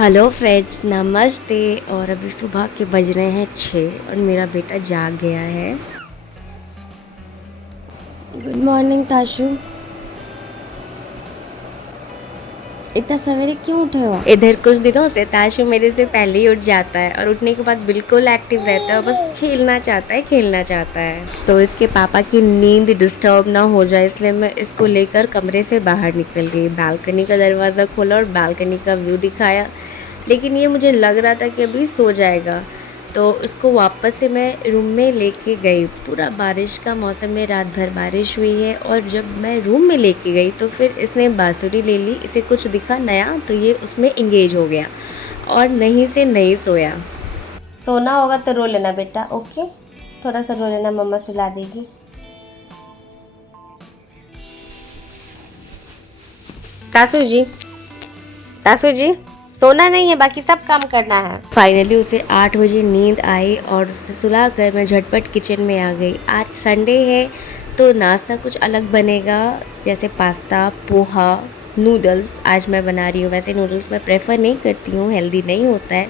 Hello friends, नमस्ते। और अभी सुबह के बज रहे हैं 6 और मेरा बेटा जाग गया है। Good morning Tashu. इतना सवेरे क्यों उठे हो? इधर कुछ दिनों से ताशु मेरे से पहले ही उठ जाता है और उठने के बाद बिल्कुल एक्टिव रहता है, बस खेलना चाहता है। तो इसके पापा की नींद डिस्टर्ब ना हो जाए इसलिए मैं इसको लेकर कमरे से बाहर निकल गई। बालकनी का दरवाज़ा खोला और बालकनी का व्यू दिखाया, लेकिन ये मुझे लग रहा था कि अभी सो जाएगा, तो उसको वापस से मैं रूम में लेके गई। पूरा बारिश का मौसम में रात भर बारिश हुई है और जब मैं रूम में लेके गई तो फिर इसने बांसुरी ले ली। इसे कुछ दिखा नया तो ये उसमें इंगेज हो गया और नहीं से नहीं सोया। सोना होगा तो रो लेना बेटा, ओके? थोड़ा सा रो लेना, मम्मा सुला देगी। सासू जी, सासू जी, सोना नहीं है, बाकी सब काम करना है। फाइनली उसे 8 बजे नींद आई और उसे सुला कर मैं झटपट किचन में आ गई। आज संडे है तो नाश्ता कुछ अलग बनेगा, जैसे पास्ता, पोहा, नूडल्स आज मैं बना रही हूँ। वैसे नूडल्स मैं प्रेफर नहीं करती हूँ, हेल्दी नहीं होता है,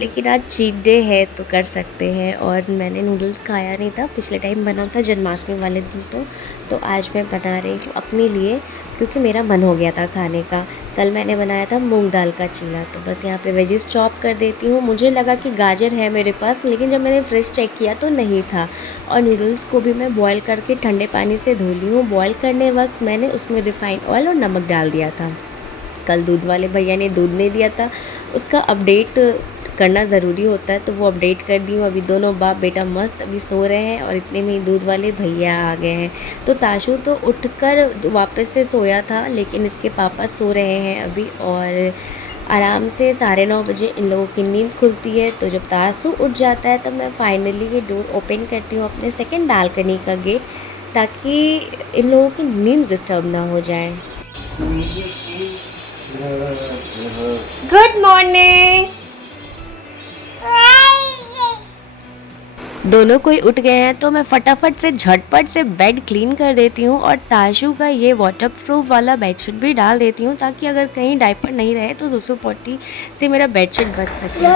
लेकिन आज चीट डे है तो कर सकते हैं। और मैंने नूडल्स खाया नहीं था, पिछले टाइम बना था जन्माष्टमी वाले दिन, तो आज मैं बना रही हूँ अपने लिए, क्योंकि मेरा मन हो गया था खाने का। कल मैंने बनाया था मूंग दाल का चीला, तो बस यहाँ पे वेजिस चॉप कर देती हूँ। मुझे लगा कि गाजर है मेरे पास, लेकिन जब मैंने फ्रिज चेक किया तो नहीं था। और नूडल्स को भी मैं बॉईल करके ठंडे पानी से धो ली हूँ। बॉईल करने वक्त मैंने उसमें रिफ़ाइंड ऑयल और नमक डाल दिया था। कल दूध वाले भैया ने दूध नहीं दिया था, उसका अपडेट करना ज़रूरी होता है, तो वो अपडेट कर दी हूँ। अभी दोनों बाप बेटा मस्त अभी सो रहे हैं और इतने में ही दूध वाले भैया आ गए हैं। तो ताशु तो उठकर वापस से सोया था, लेकिन इसके पापा सो रहे हैं अभी, और आराम से 9:30 बजे इन लोगों की नींद खुलती है। तो जब ताशु उठ जाता है तब मैं फाइनली ये डोर ओपन करती हूँ, अपने सेकेंड बालकनी का गेट, ताकि इन लोगों की नींद डिस्टर्ब ना हो जाए। Good morning. दोनों कोई उठ गए हैं तो मैं फटाफट से झटपट से बेड क्लीन कर देती हूँ और ताशु का ये वाटरप्रूफ वाला बेडशीट भी डाल देती हूँ, ताकि अगर कहीं डायपर नहीं रहे तो 240 से मेरा बेडशीट बच सके।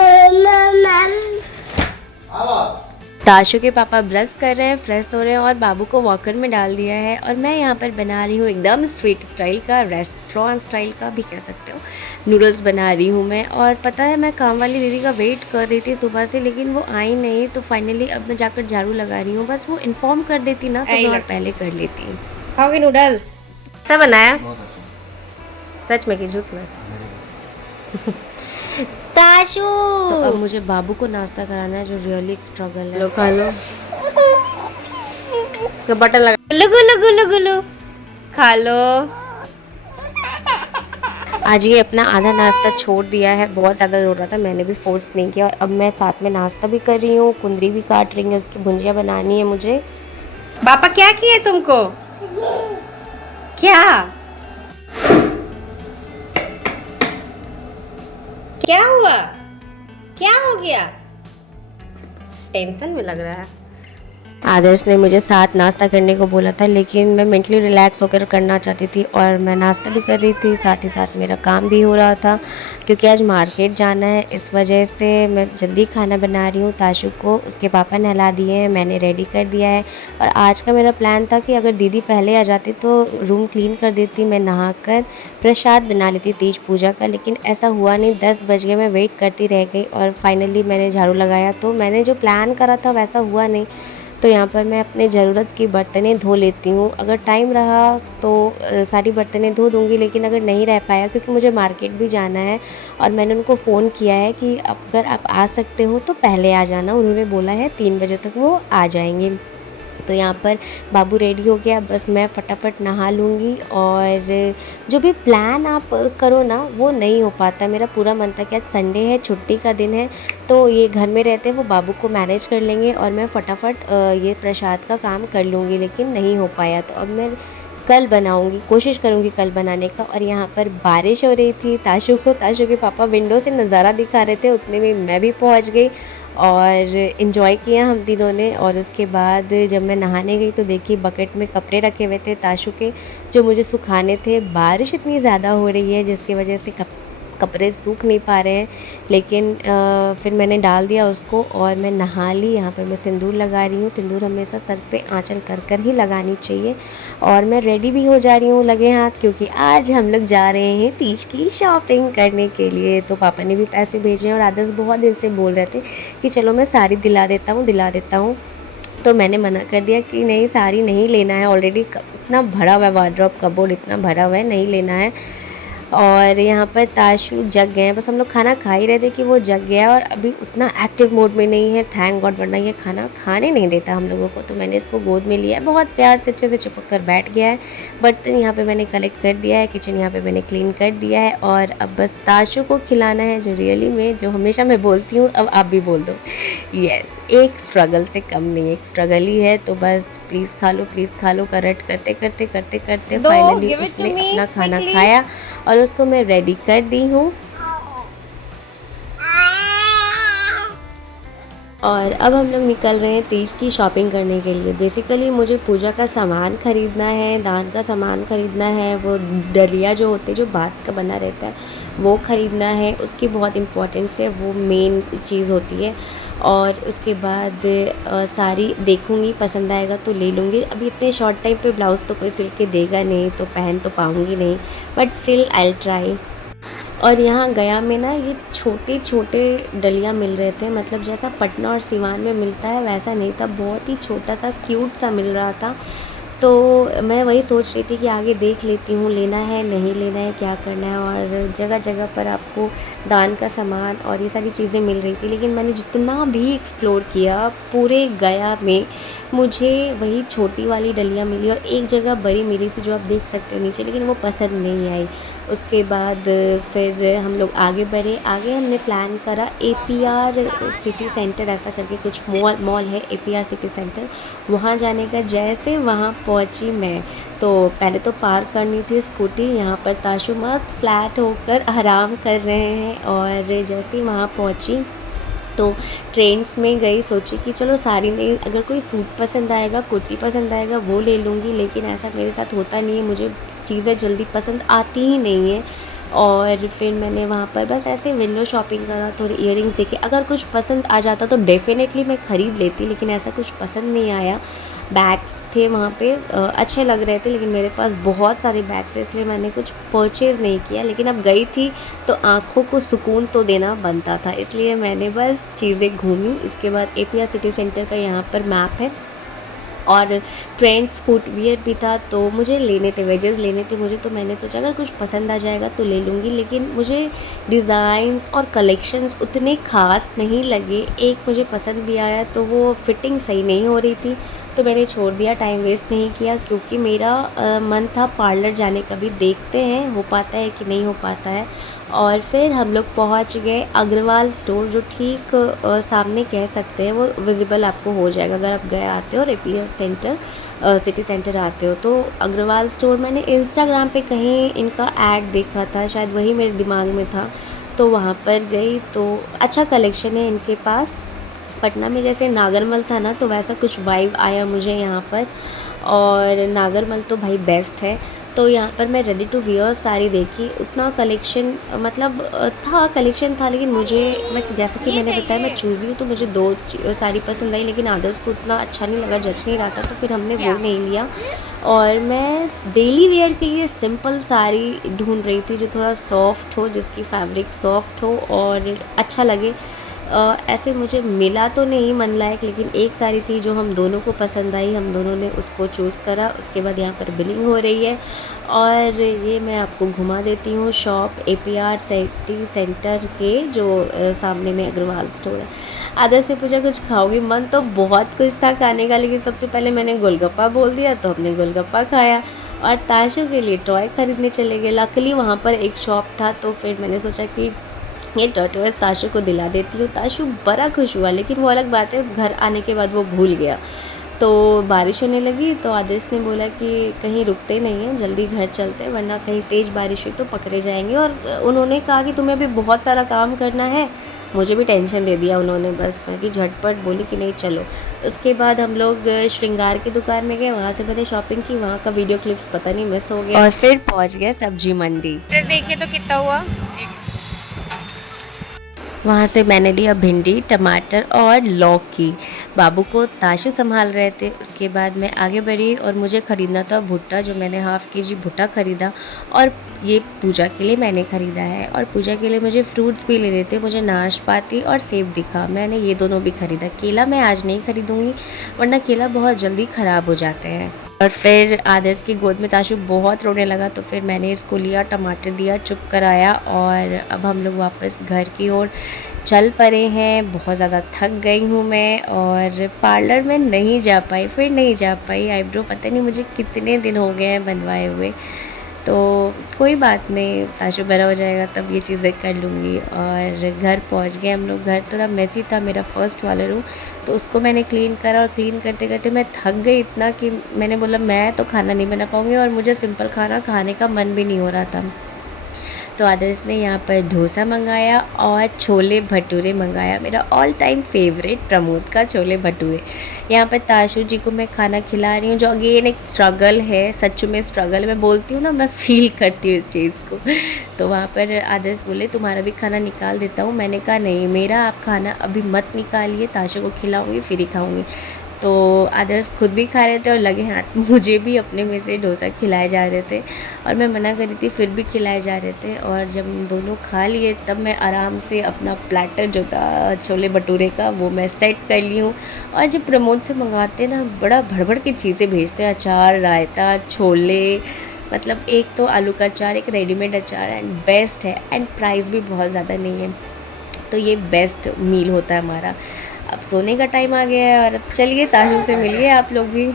ताशु के पापा ब्रश कर रहे हैं, फ्रेश हो रहे हैं और बाबू को वॉकर में डाल दिया है। और मैं यहाँ पर बना रही हूँ एकदम स्ट्रीट स्टाइल का, रेस्टोरेंट स्टाइल का भी कह सकते हो, नूडल्स बना रही हूँ मैं। और पता है, मैं काम वाली दीदी का वेट कर रही थी सुबह से, लेकिन वो आई नहीं, तो फाइनली अब मैं जाकर झाड़ू लगा रही हूँ। बस वो इन्फॉर्म कर देती ना तो मैं और पहले कर लेती हूँ। खाओगे नूडल्स? सब बनाया सच में कि झूठ में? ताशु, तो अब मुझे बाबू को नाश्ता कराना है, जो रियली एक स्ट्रगल है। लो खा लो, तो बटन लगा, गुल्लू गुल्लू गुल्लू गुल्लू खा लो। आज ये अपना आधा नाश्ता छोड़ दिया है, बहुत ज़्यादा रो रहा था, मैंने भी फोर्स नहीं किया। और अब मैं साथ में नाश्ता भी कर रही हूँ, कुंदरी भी काट रही हूँ, उसकी भुंजिया बनानी है मुझे। पापा क्या किए तुमको? क्या क्या हुआ? क्या हो गया? टेंशन में लग रहा है। आदर्श ने मुझे साथ नाश्ता करने को बोला था, लेकिन मैं मेंटली रिलैक्स होकर करना चाहती थी और मैं नाश्ता भी कर रही थी, साथ ही साथ मेरा काम भी हो रहा था, क्योंकि आज मार्केट जाना है। इस वजह से मैं जल्दी खाना बना रही हूँ। ताशु को उसके पापा नहला दिए हैं, मैंने रेडी कर दिया है। और आज का मेरा प्लान था कि अगर दीदी पहले आ जाती तो रूम क्लीन कर देती, मैं नहाकर प्रसाद बना लेती तीज पूजा का, लेकिन ऐसा हुआ नहीं। 10 बज गए, मैं वेट करती रह गई और फाइनली मैंने झाड़ू लगाया, तो मैंने जो प्लान करा था वैसा हुआ नहीं। तो यहाँ पर मैं अपने ज़रूरत की बर्तनें धो लेती हूँ। अगर टाइम रहा तो सारी बर्तनें धो दूँगी, लेकिन अगर नहीं रह पाया, क्योंकि मुझे मार्केट भी जाना है और मैंने उनको फ़ोन किया है कि अगर आप आ सकते हो तो पहले आ जाना। उन्होंने बोला है 3 बजे तक वो आ जाएंगे। तो यहाँ पर बाबू रेडी हो गया, बस मैं फटाफट नहा लूँगी। और जो भी प्लान आप करो ना वो नहीं हो पाता। मेरा पूरा मन था कि आज संडे है, छुट्टी का दिन है, तो ये घर में रहते हैं, वो बाबू को मैनेज कर लेंगे और मैं फटाफट ये प्रसाद का काम कर लूँगी, लेकिन नहीं हो पाया। तो अब मैं कल बनाऊंगी, कोशिश करूंगी कल बनाने का। और यहाँ पर बारिश हो रही थी, ताशु के पापा विंडो से नज़ारा दिखा रहे थे, उतने में मैं भी पहुँच गई और इन्जॉय किया हम तीनों ने। और उसके बाद जब मैं नहाने गई तो देखी बकेट में कपड़े रखे हुए थे ताशु के, जो मुझे सुखाने थे। बारिश इतनी ज़्यादा हो रही है जिसकी वजह से कपड़े सूख नहीं पा रहे हैं, लेकिन फिर मैंने डाल दिया उसको और मैं नहा ली। यहाँ पर मैं सिंदूर लगा रही हूँ। सिंदूर हमेशा सर पे आंचल कर कर ही लगानी चाहिए। और मैं रेडी भी हो जा रही हूँ लगे हाथ, क्योंकि आज हम लोग जा रहे हैं तीज की शॉपिंग करने के लिए। तो पापा ने भी पैसे भेजे हैं और आदर्श बहुत दिन से बोल रहे थे कि चलो मैं साड़ी दिला देता हूँ। तो मैंने मना कर दिया कि नहीं, साड़ी नहीं लेना है, ऑलरेडी इतना भरा हुआ है वार्डरोब, कबोर्ड इतना भरा हुआ है, नहीं लेना है। और यहाँ पर ताशु जग गए हैं, बस हम लोग खाना खा ही रहे थे कि वो जग गया और अभी उतना एक्टिव मोड में नहीं है, थैंक गॉड, वरना ये खाना खाने नहीं देता हम लोगों को। तो मैंने इसको गोद में लिया है, बहुत प्यार से अच्छे से चिपक कर बैठ गया है। बर्तन यहाँ पे मैंने कलेक्ट कर दिया है, किचन यहाँ पे मैंने क्लीन कर दिया है और अब बस ताशु को खिलाना है, जो रियली में जो हमेशा मैं बोलती हूँ अब आप भी बोल दो, यस, एक स्ट्रगल से कम नहीं, एक स्ट्रगल ही है। तो बस प्लीज़ खा लो करट करते फाइनली उसने अपना खाना खाया और उसको मैं रेडी कर दी हूँ। और अब हम लोग निकल रहे हैं तीज की शॉपिंग करने के लिए। बेसिकली मुझे पूजा का सामान ख़रीदना है, दान का सामान ख़रीदना है, वो डलिया जो होते हैं जो बांस का बना रहता है वो ख़रीदना है, उसकी बहुत इम्पोर्टेंस है, वो मेन चीज़ होती है। और उसके बाद साड़ी देखूँगी, पसंद आएगा तो ले लूँगी। अभी इतने शॉर्ट टाइम पे ब्लाउज़ तो कोई सिल के देगा नहीं, तो पहन तो पाऊँगी नहीं, but still I will try. और यहाँ गया में ना ये छोटे छोटे डलिया मिल रहे थे, मतलब जैसा पटना और सिवान में मिलता है वैसा नहीं था, बहुत ही छोटा सा क्यूट सा मिल रहा था। तो मैं वही सोच रही थी कि आगे देख लेती हूँ, लेना है नहीं लेना है, क्या करना है। और जगह जगह पर आपको दान का सामान और ये सारी चीज़ें मिल रही थी, लेकिन मैंने जितना भी एक्सप्लोर किया पूरे गया में मुझे वही छोटी वाली डलिया मिली और एक जगह बड़ी मिली थी जो आप देख सकते हो नीचे, लेकिन वो पसंद नहीं आई। उसके बाद फिर हम लोग आगे बढ़े, आगे हमने प्लान करा APR सिटी सेंटर, ऐसा करके कुछ मॉल है APR सिटी सेंटर, वहाँ जाने का। जैसे वहाँ पहुँची मैं तो पहले तो पार्क करनी थी स्कूटी, यहाँ पर ताशु मस्त फ्लैट होकर आराम कर रहे हैं। और जैसे ही वहाँ पहुँची तो ट्रेंड्स में गई, सोची कि चलो साड़ी नहीं, अगर कोई सूट पसंद आएगा, कुर्ती पसंद आएगा वो ले लूँगी, लेकिन ऐसा मेरे साथ होता नहीं है, मुझे चीज़ें जल्दी पसंद आती ही नहीं है। और फिर मैंने वहाँ पर बस ऐसे विंडो शॉपिंग करा, थोड़े इयररिंग्स देखे, अगर कुछ पसंद आ जाता तो डेफ़िनेटली मैं ख़रीद लेती, लेकिन ऐसा कुछ पसंद नहीं आया। बैग्स थे वहाँ पे अच्छे लग रहे थे, लेकिन मेरे पास बहुत सारे बैग्स थे, इसलिए मैंने कुछ परचेज़ नहीं किया। लेकिन अब गई थी तो आँखों को सुकून तो देना बनता था, इसलिए मैंने बस चीज़ें घूमी। इसके बाद APR सिटी सेंटर का यहाँ पर मैप है और ट्रेंड्स फुटवियर भी था, तो मुझे लेने थे, वेजेस लेने थे मुझे, तो मैंने सोचा अगर कुछ पसंद आ जाएगा तो ले लूँगी। लेकिन मुझे डिज़ाइंस और कलेक्शंस उतने ख़ास नहीं लगे। एक मुझे पसंद भी आया तो वो फिटिंग सही नहीं हो रही थी, तो मैंने छोड़ दिया, टाइम वेस्ट नहीं किया, क्योंकि मेरा मन था पार्लर जाने का भी, देखते हैं हो पाता है कि नहीं हो पाता है। और फिर हम लोग पहुंच गए अग्रवाल स्टोर, जो ठीक सामने कह सकते हैं, वो विजिबल आपको हो जाएगा अगर आप गए आते हो और APR सेंटर सिटी सेंटर आते हो। तो अग्रवाल स्टोर मैंने इंस्टाग्राम पे कहीं इनका ऐड देखा था, शायद वही मेरे दिमाग में था, तो वहाँ पर गई। तो अच्छा कलेक्शन है इनके पास। पटना में जैसे नागरमल था ना, तो वैसा कुछ वाइब आया मुझे यहाँ पर, और नागरमल तो भाई बेस्ट है। तो यहाँ पर मैं रेडी टू वियर साड़ी देखी, उतना कलेक्शन मतलब कलेक्शन था, लेकिन मुझे, मैं जैसे कि मैंने बताया मैं चूज़ी हूँ, तो मुझे 2 साड़ी पसंद आई, लेकिन आदर्श को उतना अच्छा नहीं लगा, जच नहीं रहा था, तो फिर हमने वो नहीं लिया। और मैं डेली वेयर के लिए सिंपल साड़ी ढूंढ रही थी, जो थोड़ा सॉफ्ट हो, जिसकी फैब्रिक सॉफ्ट हो और अच्छा लगे। ऐसे मुझे मिला तो नहीं मन लायक, लेकिन एक साड़ी थी जो हम दोनों को पसंद आई, हम दोनों ने उसको चूज़ करा। उसके बाद यहाँ पर बिलिंग हो रही है और ये मैं आपको घुमा देती हूँ शॉप APR सिटी सेंटर के जो सामने में अग्रवाल स्टोर है। आदर्श से पूछा कुछ खाओगी, मन तो बहुत कुछ था खाने का, लेकिन सबसे पहले मैंने गोलगप्पा बोल दिया, तो हमने गोलगप्पा खाया और ताशु के लिए टॉय ख़रीदने चले गए। लकीली वहाँ पर एक शॉप था, तो फिर मैंने सोचा कि ये टॉर्टोइज ताशु को दिला देती हूँ। ताशु बड़ा खुश हुआ, लेकिन वो अलग बात है, घर आने के बाद वो भूल गया। तो बारिश होने लगी, तो आदेश ने बोला कि कहीं रुकते नहीं हैं, जल्दी घर चलते हैं, वरना कहीं तेज़ बारिश हुई तो पकड़े जाएंगे। और उन्होंने कहा कि तुम्हें अभी बहुत सारा काम करना है, मुझे भी टेंशन दे दिया उन्होंने, बस मैं भी झटपट बोली कि नहीं चलो। उसके बाद हम लोग श्रृंगार की दुकान में गए, वहाँ से मैंने शॉपिंग की, वहाँ का वीडियो क्लिप्स पता नहीं मिस हो गया। और फिर पहुँच गए सब्जी मंडी। देखिए तो कितना हुआ, वहाँ से मैंने लिया भिंडी, टमाटर और लौकी। बाबू को ताशु संभाल रहे थे। उसके बाद मैं आगे बढ़ी और मुझे ख़रीदना था भुट्टा, जो मैंने हाफ़ केजी भुट्टा ख़रीदा और ये पूजा के लिए मैंने ख़रीदा है। और पूजा के लिए मुझे फ्रूट्स भी लेने थे। मुझे नाशपाती और सेब दिखा, मैंने ये दोनों भी ख़रीदा। केला मैं आज नहीं ख़रीदूँगी वरना केला बहुत जल्दी ख़राब हो जाते हैं। और फिर आदर्श की गोद में ताशु बहुत रोने लगा, तो फिर मैंने इसको लिया, टमाटर दिया, चुप कराया और अब हम लोग वापस घर की ओर चल पड़े हैं। बहुत ज़्यादा थक गई हूँ मैं और पार्लर में नहीं जा पाई, फिर नहीं जा पाई। आईब्रो पता नहीं मुझे कितने दिन हो गए हैं बनवाए हुए, तो कोई बात नहीं, ताशु बड़ा हो जाएगा तब ये चीज़ें कर लूँगी। और घर पहुँच गए हम लोग। घर थोड़ा मेसी था, मेरा फर्स्ट वाला रूम, तो उसको मैंने क्लीन करा और क्लीन करते करते मैं थक गई इतना कि मैंने बोला मैं तो खाना नहीं बना पाऊँगी और मुझे सिंपल खाना खाने का मन भी नहीं हो रहा था। तो आदर्श ने यहाँ पर डोसा मंगाया और छोले भटूरे मंगाया, मेरा ऑल टाइम फेवरेट प्रमोद का छोले भटूरे। यहाँ पर ताशु जी को मैं खाना खिला रही हूँ, जो अगेन एक स्ट्रगल है, सच में स्ट्रगल। मैं बोलती हूँ ना, मैं फ़ील करती हूँ इस चीज़ को। तो वहाँ पर आदर्श बोले तुम्हारा भी खाना निकाल देता हूँ। मैंने कहा नहीं, मेरा आप खाना अभी मत निकालिए, ताशु को खिलाऊँगी फिर ही खाऊँगी। तो आदर्श खुद भी खा रहे थे और लगे हाथ मुझे भी अपने में से डोसा खिलाए जा रहे थे और मैं मना कर रही थी फिर भी खिलाए जा रहे थे। और जब दोनों खा लिए तब मैं आराम से अपना प्लेटर जो था छोले भटूरे का वो मैं सेट कर ली हूँ। और जब प्रमोद से मंगाते ना, बड़ा भड़ की चीज़ें भेजते हैं, अचार, रायता, छोले, मतलब एक तो आलू का अचार, एक रेडीमेड अचार, एंड बेस्ट है एंड प्राइस भी बहुत ज़्यादा नहीं है। तो ये बेस्ट मील होता है हमारा। अब सोने का टाइम आ गया है और अब चलिए ताशु से मिलिए आप लोग भी।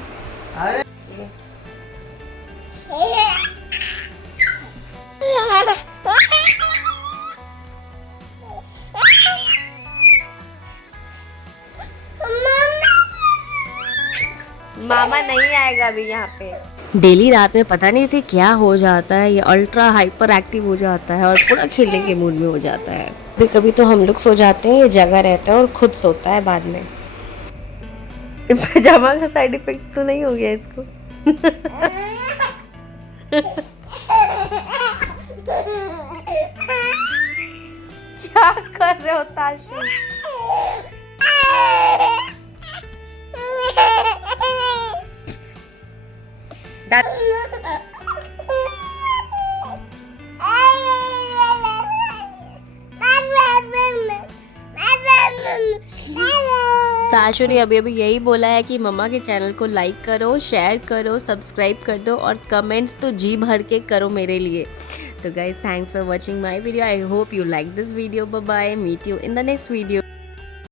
मामा नहीं आएगा अभी यहाँ पे। डेली रात में पता नहीं इसे क्या हो जाता है, ये अल्ट्रा हाइपर एक्टिव हो जाता है और पूरा खेलने के मूड में हो जाता है। कभी कभी तो हम लोग सो जाते हैं, ये जगह रहता है और खुद सोता है बाद में। पजामा का साइड इफेक्ट्स तो नहीं हो गया इसको? क्या कर रहे हो ताशु? ताशु ने अभी अभी यही बोला है कि मम्मा के चैनल को लाइक करो, शेयर करो, सब्सक्राइब कर दो और कमेंट्स तो जी भर के करो मेरे लिए। तो guys, thanks for watching my video. I hope you like this video. Bye bye, meet you in the next video.